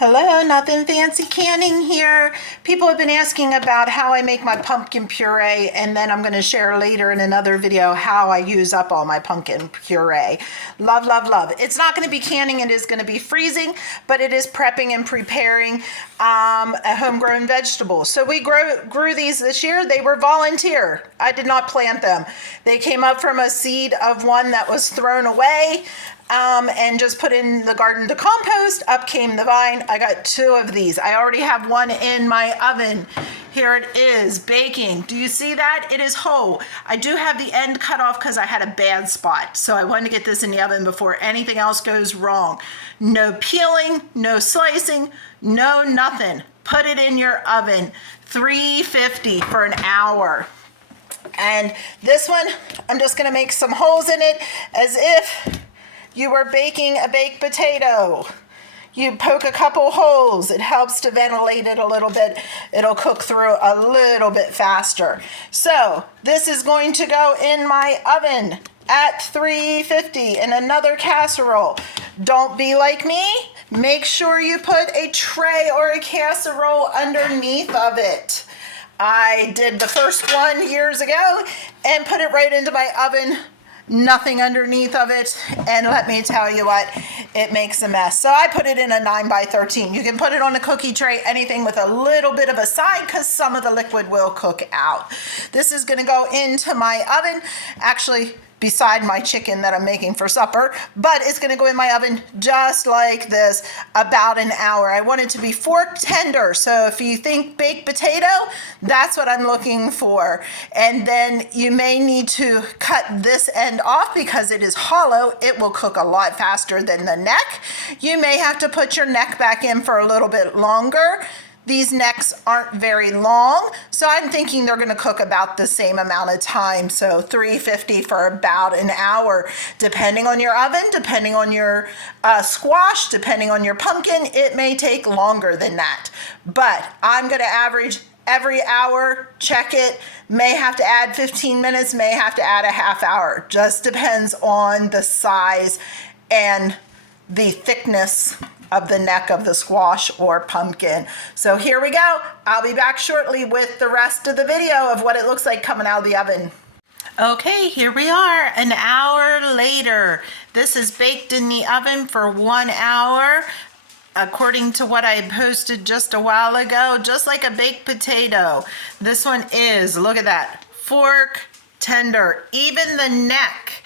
Hello, Nothing Fancy Canning here. People have been asking about how I make my pumpkin puree, and then I'm going to share later in another video how I use up all my pumpkin puree. Love, love, love. It's not going to be canning, it is going to be freezing, but it is prepping and preparing a homegrown vegetable. So we grew these this year. They were volunteer. I did not plant them. They came up from a seed of one that was thrown away. And just put in the garden to compost. Up came the vine. I got 2 of these. I already have one in my oven. Here it is, baking. Do you see that? It is whole. I do have the end cut off because I had a bad spot. So I wanted to get this in the oven before anything else goes wrong. No peeling, no slicing, no nothing. Put it in your oven, 350 for an hour. And this one, I'm just gonna make some holes in it as if you were baking a baked potato. You poke a couple holes. It helps to ventilate it a little bit. It'll cook through a little bit faster. So this is going to go in my oven at 350 in another casserole. Don't be like me. Make sure you put a tray or a casserole underneath of it. I did the first one years ago and put it right into my oven. Nothing underneath of it, and let me tell you what, it makes a mess. So I put it in a 9x13. You can put it on a cookie tray, anything with a little bit of a side, because some of the liquid will cook out. This is going to go into my oven, actually beside my chicken that I'm making for supper, but it's going to go in my oven just like this, about an hour. I want it to be fork tender, so if you think baked potato, that's what I'm looking for. And then you may need to cut this end off because it is hollow. It will cook a lot faster than the neck. You may have to put your neck back in for a little bit longer. These necks aren't very long, so I'm thinking they're going to cook about the same amount of time. So 350 for about an hour, depending on your oven, depending on your squash, depending on your pumpkin. It may take longer than that, but I'm going to average every hour, check it, may have to add 15 minutes, may have to add a half hour. Just depends on the size and the thickness of the neck of the squash or pumpkin. So here we go. I'll be back shortly with the rest of the video of what it looks like coming out of the oven. Okay, here we are, an hour later. This is baked in the oven for 1 hour. According to what I posted just a while ago, just like a baked potato. This one is, look at that, fork tender. Even the neck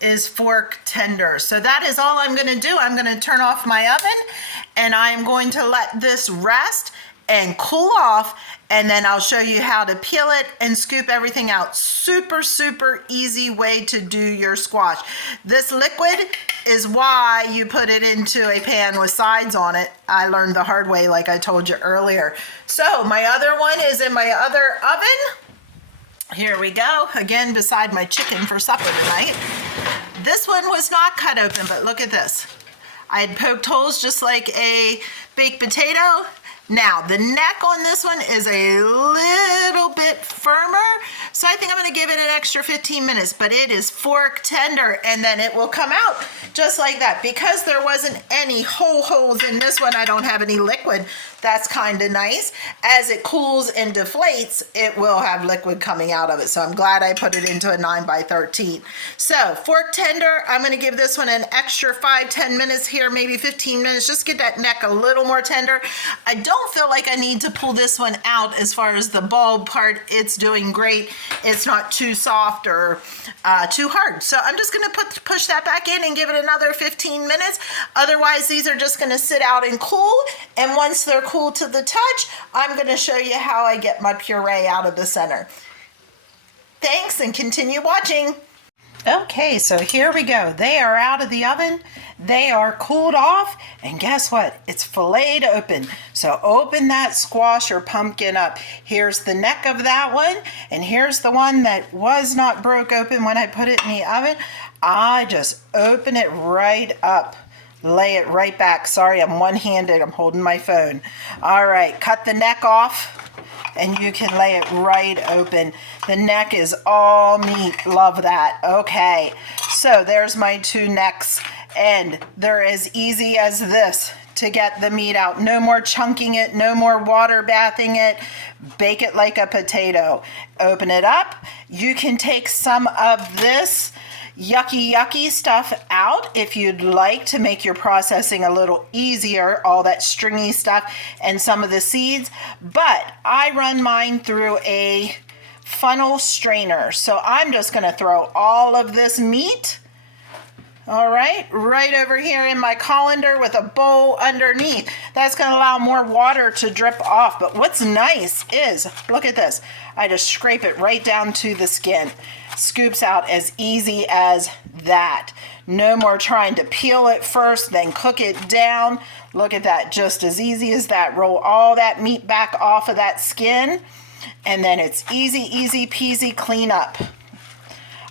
is fork tender. So that is all I'm going to do. I'm going to turn off my oven and I'm going to let this rest and cool off, and then I'll show you how to peel it and scoop everything out. Super, super easy way to do your squash. This liquid is why you put it into a pan with sides on it. I learned the hard way, like I told you earlier. So my other one is in my other oven. Here we go, again beside my chicken for supper tonight. This one was not cut open, but look at this. I had poked holes just like a baked potato. Now, the neck on this one is a little bit firmer, so I think I'm going to give it an extra 15 minutes, but it is fork tender, and then it will come out just like that. Because there wasn't any holes in this one, I don't have any liquid. That's kind of nice. As it cools and deflates, it will have liquid coming out of it, so I'm glad I put it into a 9x13. So, fork tender, I'm going to give this one an extra 5-10 minutes here, maybe 15 minutes, just get that neck a little more tender. I don't feel like I need to pull this one out as far as the bulb part. It's doing great. It's not too soft or too hard. So I'm just going to push that back in and give it another 15 minutes. Otherwise, these are just going to sit out and cool. And once they're cool to the touch, I'm going to show you how I get my puree out of the center. Thanks, and continue watching. Okay, so here we go. They are out of the oven. They are cooled off, and guess what? It's filleted open. So open that squash or pumpkin up. Here's the neck of that one, and here's the one that was not broke open when I put it in the oven. I just open it right up. Lay it right back. Sorry, I'm one-handed. I'm holding my phone. All right, cut the neck off, and you can lay it right open. The neck is all meat. Love that. Okay, so there's my 2 necks, and they're as easy as this to get the meat out. No more chunking it, no more water bathing it. Bake it like a potato. Open it up. You can take some of this yucky stuff out if you'd like to make your processing a little easier, all that stringy stuff and some of the seeds, but I run mine through a funnel strainer. So I'm just going to throw all of this meat, all right over here in my colander with a bowl underneath. That's going to allow more water to drip off. But what's nice is, look at this. I just scrape it right down to the skin. Scoops out as easy as that. No more trying to peel it first, then cook it down. Look at that, just as easy as that. Roll all that meat back off of that skin, and then it's easy peasy clean up.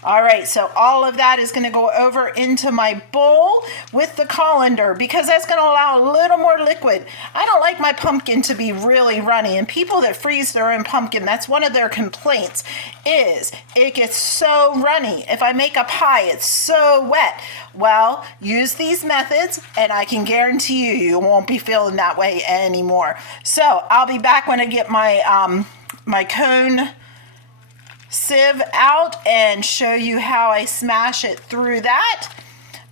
All right, so all of that is going to go over into my bowl with the colander because that's going to allow a little more liquid. I don't like my pumpkin to be really runny, and people that freeze their own pumpkin, that's one of their complaints, is it gets so runny. If I make a pie, it's so wet. Well, use these methods, and I can guarantee you won't be feeling that way anymore. So I'll be back when I get my my cone sieve out and show you how I smash it through that.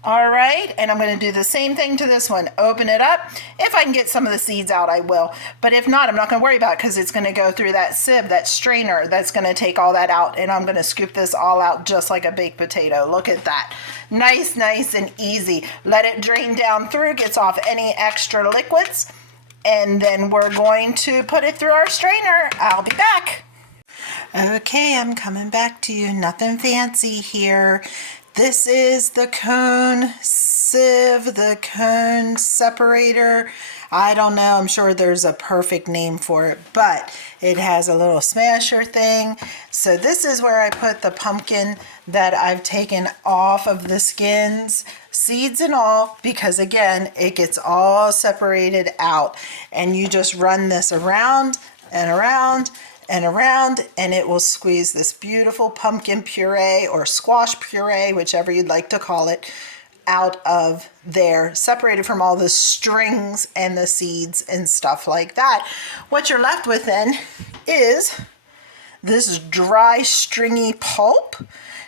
All right, and I'm going to do the same thing to this one. Open it up. If I can get some of the seeds out, I will. But if not, I'm not going to worry about it because it's going to go through that sieve, that strainer that's going to take all that out. And I'm going to scoop this all out just like a baked potato. Look at that. Nice and easy. Let it drain down through, gets off any extra liquids. And then we're going to put it through our strainer. I'll be back. Okay, I'm coming back to you. Nothing fancy here. This is the cone sieve, the cone separator. I don't know, I'm sure there's a perfect name for it, but it has a little smasher thing. So this is where I put the pumpkin that I've taken off of the skins, seeds and all, because again, it gets all separated out. And you just run this around and around and around, and it will squeeze this beautiful pumpkin puree or squash puree, whichever you'd like to call it, out of there, separated from all the strings and the seeds and stuff like that. What you're left with then is this dry, stringy pulp.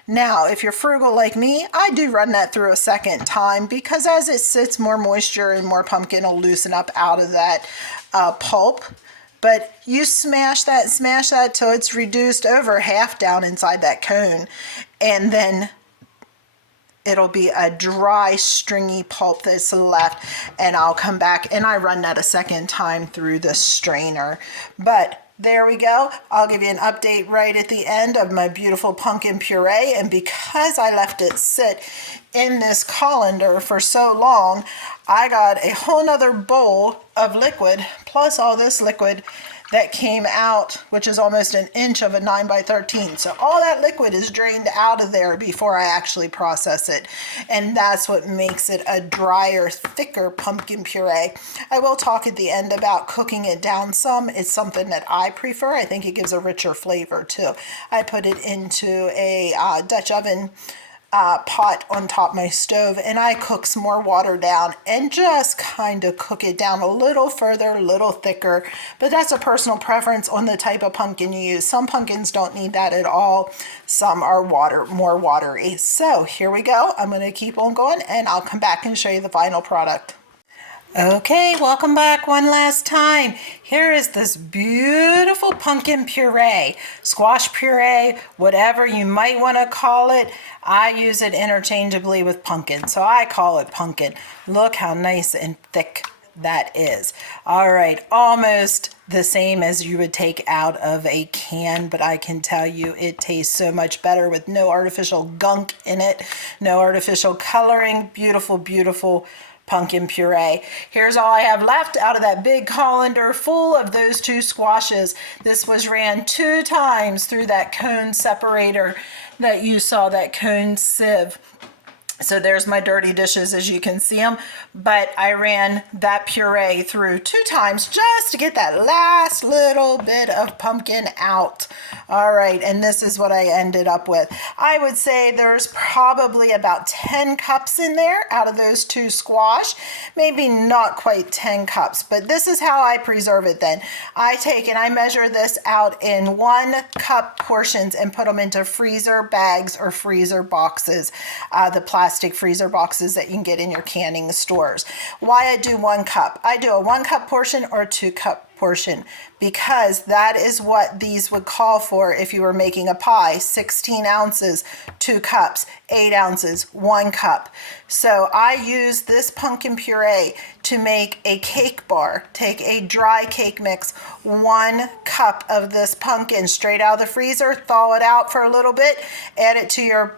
Now, if you're frugal like me, I do run that through a second time because as it sits, more moisture and more pumpkin will loosen up out of that pulp. But you smash that till it's reduced over half down inside that cone. And then it'll be a dry, stringy pulp that's left. And I'll come back and I run that a second time through the strainer. But there we go. I'll give you an update right at the end of my beautiful pumpkin puree. And because I left it sit in this colander for so long, I got a whole nother bowl of liquid plus all this liquid that came out, which is almost an inch of a 9x13. So all that liquid is drained out of there before I actually process it. And that's what makes it a drier, thicker pumpkin puree. I will talk at the end about cooking it down some. It's something that I prefer. I think it gives a richer flavor too. I put it into a Dutch oven pot on top of my stove, and I cook some more water down and just kind of cook it down a little further, a little thicker, but that's a personal preference on the type of pumpkin you use. Some pumpkins don't need that at all. Some are more watery. So here we go. I'm going to keep on going and I'll come back and show you the final product. Okay, welcome back one last time. Here is this beautiful pumpkin puree, squash puree, whatever you might want to call it. I use it interchangeably with pumpkin, so I call it pumpkin. Look how nice and thick that is. All right, almost the same as you would take out of a can, but I can tell you it tastes so much better with no artificial gunk in it, no artificial coloring. Beautiful, beautiful pumpkin puree. Here's all I have left out of that big colander full of those two squashes. This was ran 2 times through that cone separator that you saw, that cone sieve. So there's my dirty dishes as you can see them, but I ran that puree through 2 times just to get that last little bit of pumpkin out. All right, and this is what I ended up with. I would say there's probably about 10 cups in there out of those 2 squash, maybe not quite 10 cups, but this is how I preserve it then. I take and I measure this out in 1 cup portions and put them into freezer bags or freezer boxes, the plastic freezer boxes that you can get in your canning stores. Why I do 1 cup? I do a 1 cup portion or a 2 cup portion because that is what these would call for if you were making a pie. 16 ounces, 2 cups, 8 ounces, 1 cup. So I use this pumpkin puree to make a cake bar. Take a dry cake mix, 1 cup of this pumpkin straight out of the freezer, thaw it out for a little bit, add it to your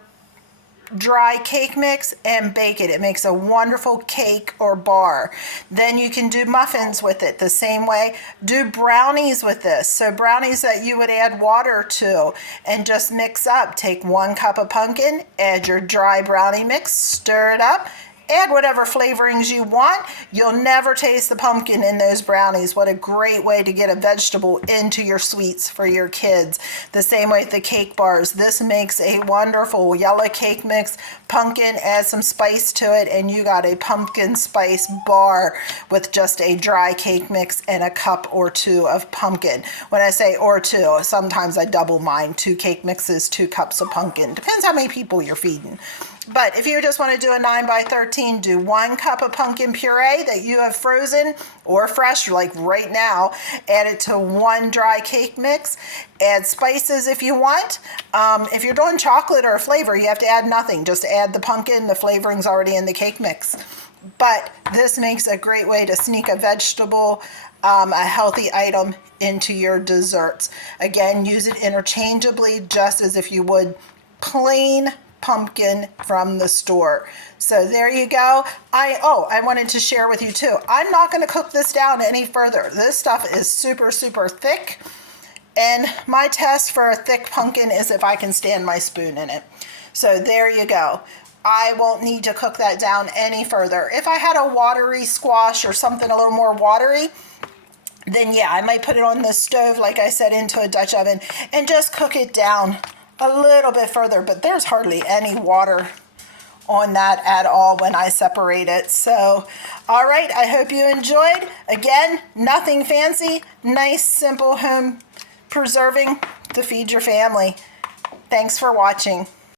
dry cake mix and bake it. It makes a wonderful cake or bar. Then you can do muffins with it the same way. Do brownies with this. So brownies that you would add water to and just mix up. Take 1 cup of pumpkin, add your dry brownie mix, stir it up, add whatever flavorings you want. You'll never taste the pumpkin in those brownies. What a great way to get a vegetable into your sweets for your kids. The same way with the cake bars. This makes a wonderful yellow cake mix. Pumpkin, add some spice to it, and you got a pumpkin spice bar with just a dry cake mix and a cup or 2 of pumpkin. When I say or 2, sometimes I double mine. 2 cake mixes, 2 cups of pumpkin. Depends how many people you're feeding. But if you just want to do a 9 by 13, do 1 cup of pumpkin puree that you have frozen or fresh, like right now. Add it to 1 dry cake mix. Add spices if you want. If you're doing chocolate or a flavor, you have to add nothing. Just add the pumpkin. The flavoring's already in the cake mix. But this makes a great way to sneak a vegetable, a healthy item into your desserts. Again, use it interchangeably just as if you would plain pumpkin from the store. So there you go. I wanted to share with you too. I'm not going to cook this down any further. This stuff is super, super thick. And my test for a thick pumpkin is if I can stand my spoon in it. So there you go. I won't need to cook that down any further. If I had a watery squash or something a little more watery, then yeah, I might put it on the stove, like I said, into a Dutch oven and just cook it down a little bit further, but there's hardly any water on that at all when I separate it. So, all right, I hope you enjoyed. Again, nothing fancy, nice, simple home preserving to feed your family. Thanks for watching.